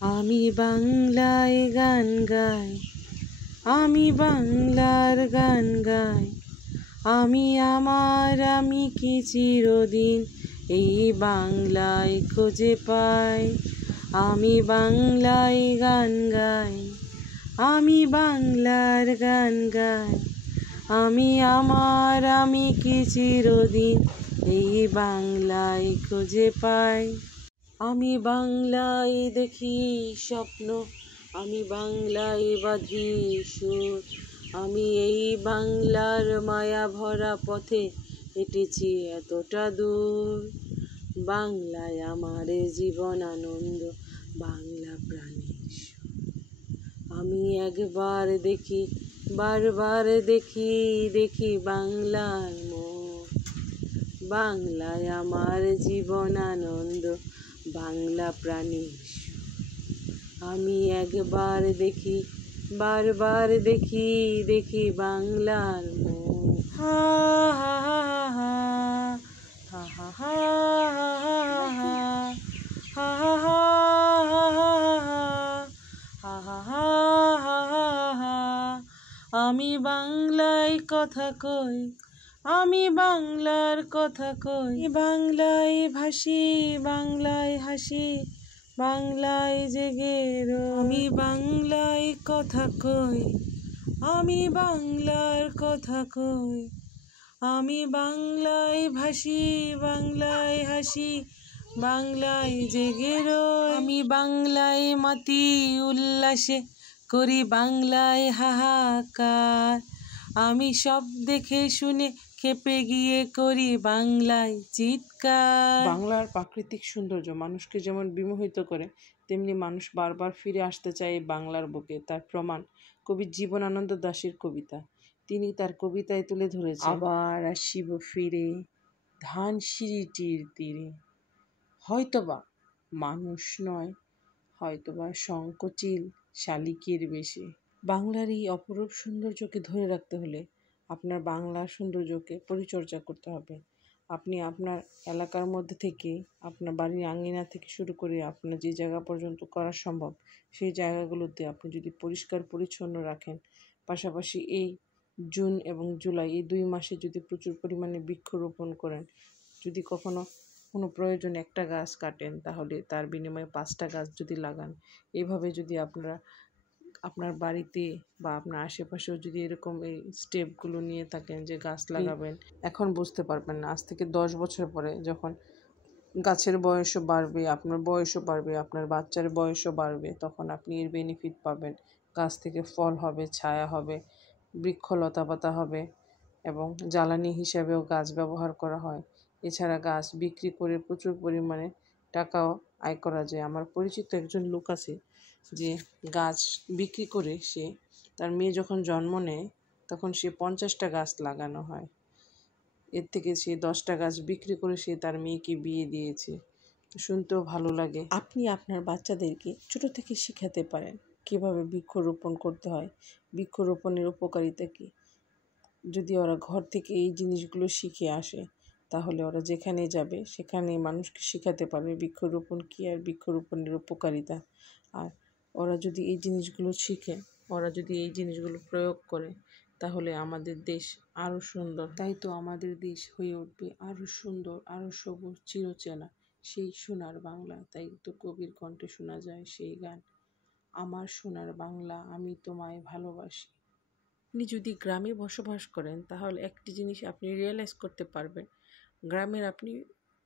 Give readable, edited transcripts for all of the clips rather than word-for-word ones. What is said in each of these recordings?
আমি বাংলায় গান গাই, আমি বাংলার গান গাই। আমি আমি কি চিরদিন এই বাংলায় খুঁজে পাই। আমি বাংলায় গান গাই, আমি বাংলার গান গাই। আমি কি চিরদিন এই বাংলায় খুঁজে পাই। আমি বাংলায় দেখি স্বপ্ন, আমি বাংলায় বাঁধি সুর। আমি এই বাংলার মায়া ভরা পথে হেঁটেছি এতটা দূর। বাংলায় আমার জীবন আনন্দ, বাংলা প্রাণের সুর। আমি একবার দেখি, বারবার দেখি, দেখি বাংলার মোর। বাংলায় আমার জীবন আনন্দ, বাংলা প্রাণের সুর। আমি একবার দেখি, বারবার দেখি, দেখি বাংলার মোর। হা হা হা হা হা হা হা হা হা। আমি বাংলায় কথা কই, আমি বাংলার কথা কই। বাংলায় ভাসি, বাংলায় হাসি, বাংলায় জেগে রই। আমি বাংলায় কথা কই, আমি বাংলার কথা কই। আমি বাংলায় ভাসি, বাংলায় হাসি, বাংলায় জেগে রই। আমি বাংলায় মাতি উল্লাসে, করি বাংলায় হাহাকার। আমি সব দেখে শুনে খেপে গিয়ে করি বাংলায় চিৎকার। বাংলার প্রাকৃতিক সৌন্দর্য মানুষকে যেমন বিমোহিত করে, তেমনি মানুষ বারবার ফিরে আসতে চায় এই বাংলার বুকে। তার প্রমাণ কবি জীবনানন্দ দাশের কবিতা। তিনি তার কবিতায় তুলে ধরেছেন, আবার আসিব ফিরে ধানসিঁড়িটির তীরে, হয়তোবা মানুষ নয়, হয়তোবা শঙ্খচিল শালিকের বেশে। বাংলার এই অপরূপ সৌন্দর্যকে ধরে রাখতে হলে আপনার বাংলার সৌন্দর্যকে পরিচর্যা করতে হবে। আপনি আপনার এলাকার মধ্যে থেকে, আপনার বাড়ির আঙিনা থেকে শুরু করে আপনার যে জায়গা পর্যন্ত করা সম্ভব, সেই জায়গাগুলোতে আপনি যদি পরিষ্কার পরিচ্ছন্ন রাখেন, পাশাপাশি এই জুন এবং জুলাই এই 2 মাসে যদি প্রচুর পরিমাণে বৃক্ষরোপণ করেন, যদি কখনো কোনো প্রয়োজনে একটা গাছ কাটেন, তাহলে তার বিনিময়ে 5টা গাছ যদি লাগান, এইভাবে যদি আপনারা আপনার বাড়িতে বা আপনার আশেপাশেও যদি এরকম এই স্টেপগুলো নিয়ে থাকেন যে গাছ লাগাবেন, এখন বুঝতে পারবেন না, আজ থেকে 10 বছর পরে যখন গাছের বয়সও বাড়বে, আপনার বয়সও বাড়বে, আপনার বাচ্চার বয়সও বাড়বে, তখন আপনি এর বেনিফিট পাবেন। গাছ থেকে ফল হবে, ছায়া হবে, বৃক্ষ লতাপাতা হবে এবং জ্বালানি হিসাবেও গাছ ব্যবহার করা হয়। এছাড়া গাছ বিক্রি করে প্রচুর পরিমাণে টাকাও আয় করা যায়। আমার পরিচিত একজন লোক আছে যে গাছ বিক্রি করে সে তার মেয়ে যখন জন্ম নেয় তখন সে 50টা গাছ লাগানো হয়। এর থেকে সে 10টা গাছ বিক্রি করে সে তার মেয়েকে বিয়ে দিয়েছে। শুনতেও ভালো লাগে। আপনি আপনার বাচ্চাদেরকে ছোট থেকে শেখাতে পারেন কীভাবে বৃক্ষরোপণ করতে হয়, বৃক্ষরোপণের উপকারিতা কী। যদি ওরা ঘর থেকে এই জিনিসগুলো শিখে আসে, তাহলে ওরা যেখানে যাবে সেখানেই মানুষকে শেখাতে পারবে বৃক্ষরোপণ কী আর বৃক্ষরোপণের উপকারিতা। আর ওরা যদি এই জিনিসগুলো শিখে, ওরা যদি এই জিনিসগুলো প্রয়োগ করে, তাহলে আমাদের দেশ আরও সুন্দর। তাই তো আমাদের দেশ হয়ে উঠবে আরও সুন্দর, আরও সবুজ, চিরচেনা, সেই সোনার বাংলা। তাই তো কবির কণ্ঠে শোনা যায় সেই গান, আমার সোনার বাংলা আমি তোমায় ভালোবাসি। আপনি যদি গ্রামে বসবাস করেন, তাহলে একটি জিনিস আপনি রিয়েলাইজ করতে পারবেন, গ্রামের আপনি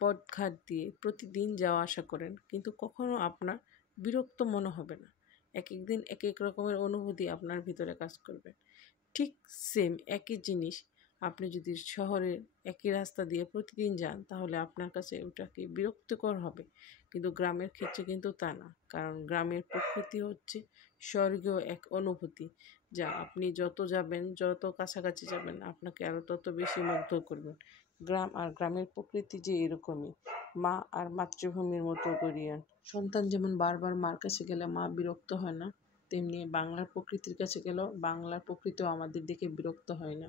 পথঘাট দিয়ে প্রতিদিন যাওয়া আসা করেন, কিন্তু কখনো আপনার বিরক্ত মনে হবে না। এক এক দিন এক এক রকমের অনুভূতি আপনার ভিতরে কাজ করবে। ঠিক সেম একই জিনিস আপনি যদি শহরের একই রাস্তা দিয়ে প্রতিদিন যান, তাহলে আপনার কাছে ওটাকে বিরক্তিকর হবে। কিন্তু গ্রামের ক্ষেত্রে কিন্তু তা না, কারণ গ্রামের প্রকৃতি হচ্ছে স্বর্গীয় এক অনুভূতি, যা আপনি যত যাবেন, যত কাছাকাছি যাবেন, আপনাকে আরও তত বেশি মুগ্ধ করবেন। গ্রাম আর গ্রামের প্রকৃতি যে এরকমই, মা আর মাতৃভূমির মতো গড়িয়ান। সন্তান যেমন বারবার মার কাছে গেলে মা বিরক্ত হয় না, তেমনি বাংলার প্রকৃতির কাছে গেলেও বাংলার প্রকৃতিও আমাদের দিকে বিরক্ত হয় না।